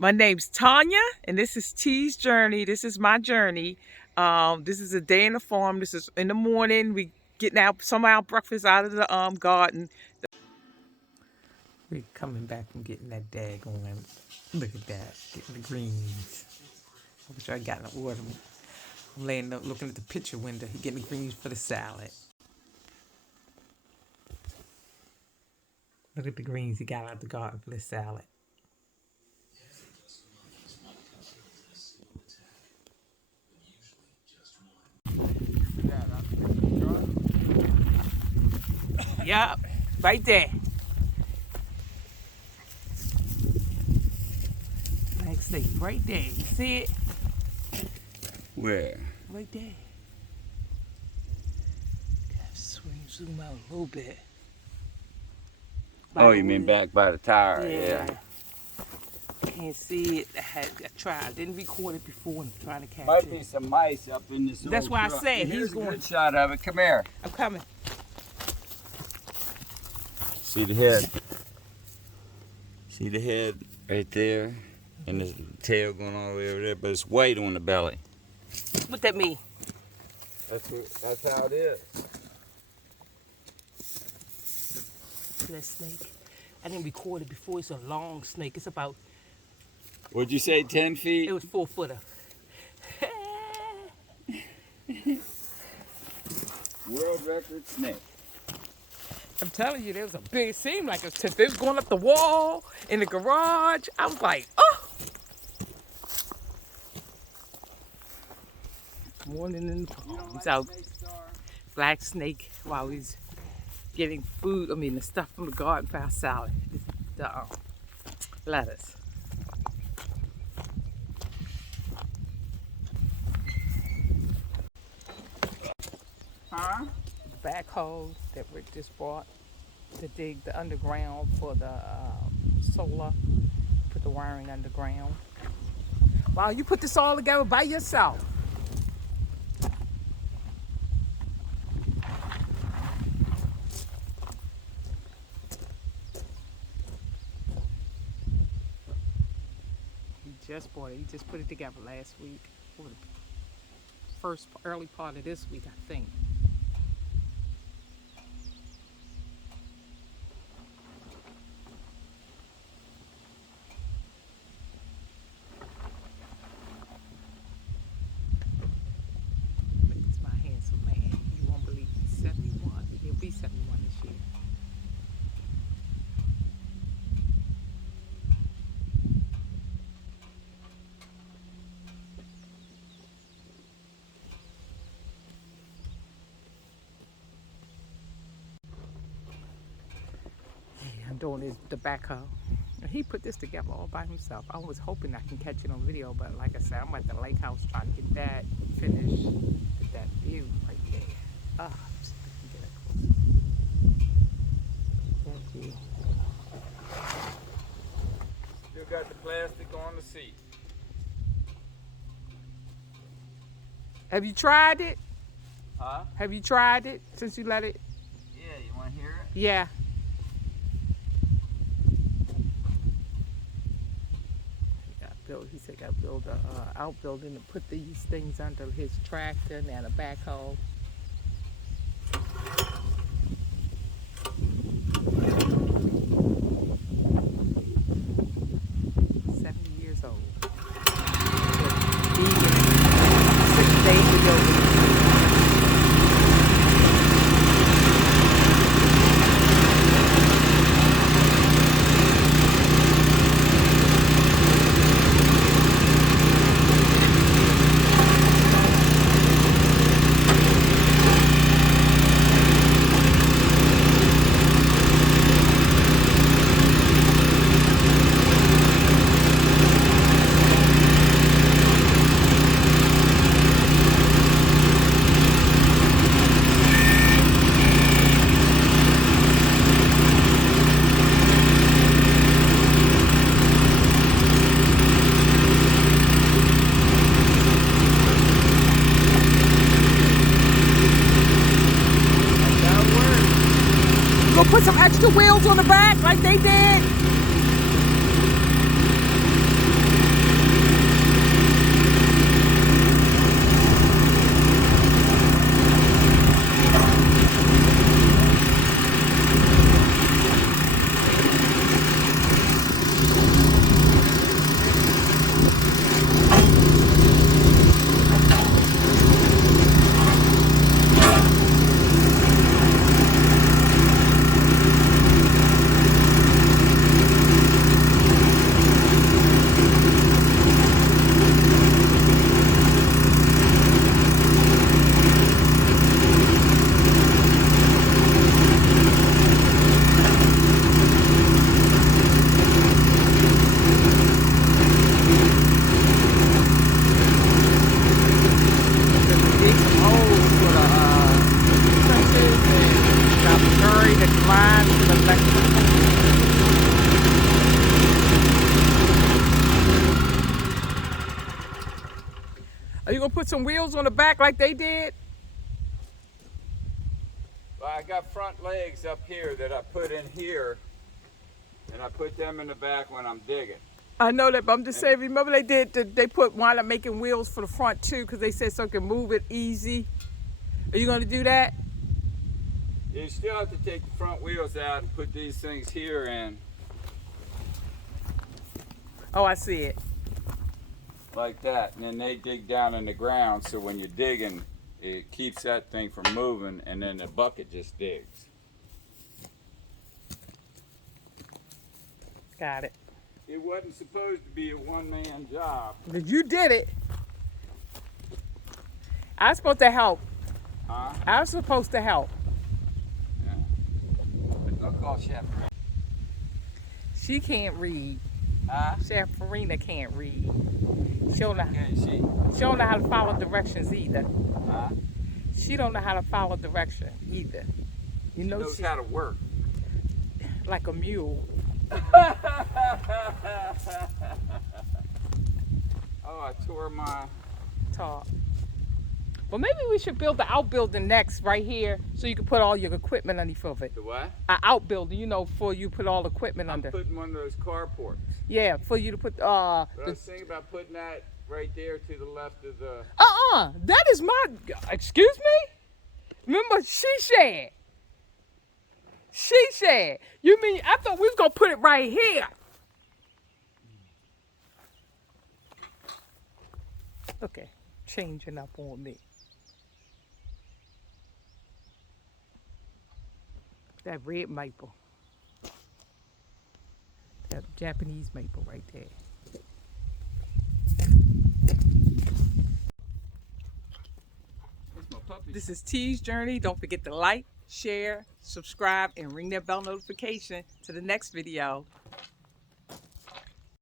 My name's Tanya, and this is T's journey. This is my journey. This is a day in the farm. This is in the morning. We getting out some of our breakfast out of the garden. We're coming back from getting that daggone. Look at that, getting the greens. I wish I got in the water. I'm laying up looking at the picture window. He getting the greens for the salad. Look at the greens he got out of the garden for the salad. Yup, right there. Black snake, right there. You see it? Where? Right there. Gotta zoom out a little bit. Oh, you mean back by the tire? Yeah. Can't see it. I tried. Didn't record it before and I'm trying to catch it. Might be some mice up in this. That's why I said he's going. Good shot of it. Come here. I'm coming. See the head? See the head right there? And the tail going all the way over there, but it's white on the belly. What that mean? That's how it is. See that snake? I didn't record it before. It's a long snake. It's about... What'd you say, 10 feet? It was 4-footer. World record snake. I'm telling you, there was a big... It seemed like it was going up the wall in the garage. I was like, oh! Morning in the farm. He's out. Black snake while he's getting food. The stuff from the garden for our salad. The lettuce. Huh? The backhoe that Rick just bought to dig the underground for the solar. Put the wiring underground. Wow, you put this all together by yourself. Just bought it. He just put it together last week, or the early part of this week, I think. It's my handsome man. You won't believe he's 71. He'll be 71 this year. I'm doing the backhoe. And he put this together all by himself. I was hoping I can catch it on video, but like I said, I'm at the lake house trying to get that finished with that view right there. Ah, just get it close. That view. Still got the plastic on the seat. Have you tried it? Huh? Have you tried it since you let it? Yeah, you want to hear it? Yeah. He said got to build a outbuilding to put these things under his tractor and a backhoe. 70 years old. 6 days ago. Gonna put some extra wheels on the back like they did. gonna put some wheels on the back like they did? Well, I got front legs up here that I put in here, and I put them in the back when I'm digging. I know that, but I'm just saying, remember they wound up making wheels for the front too, because they said so it can move it easy. Are you gonna do that? You still have to take the front wheels out and put these things here in. Oh, I see it. Like that, and then they dig down in the ground, so when you're digging, it keeps that thing from moving, and then the bucket just digs. Got it. It wasn't supposed to be a one-man job. But you did it. I was supposed to help. Huh? I was supposed to help. Yeah. But don't call Chef. She can't read. Huh? Chef Farina can't read. She don't know, Okay, she don't know how to follow directions either. Huh? She don't know how to follow direction either. You know, knows how to work. like a mule. Oh, I tore my... Talk. Well, maybe we should build the outbuilding next right here so you can put all your equipment underneath of it. The what? An outbuilding, you know, for you put all the equipment under. I'm putting one of those carports. Yeah, for you to put But I was thinking about putting that right there to the left of the... That is my... Excuse me? Remember, she said. She said. You mean, I thought we was going to put it right here. Okay, changing up on me. That red maple. That Japanese maple right there. This is T's Journey. Don't forget to like, share, subscribe, and ring that bell notification to the next video.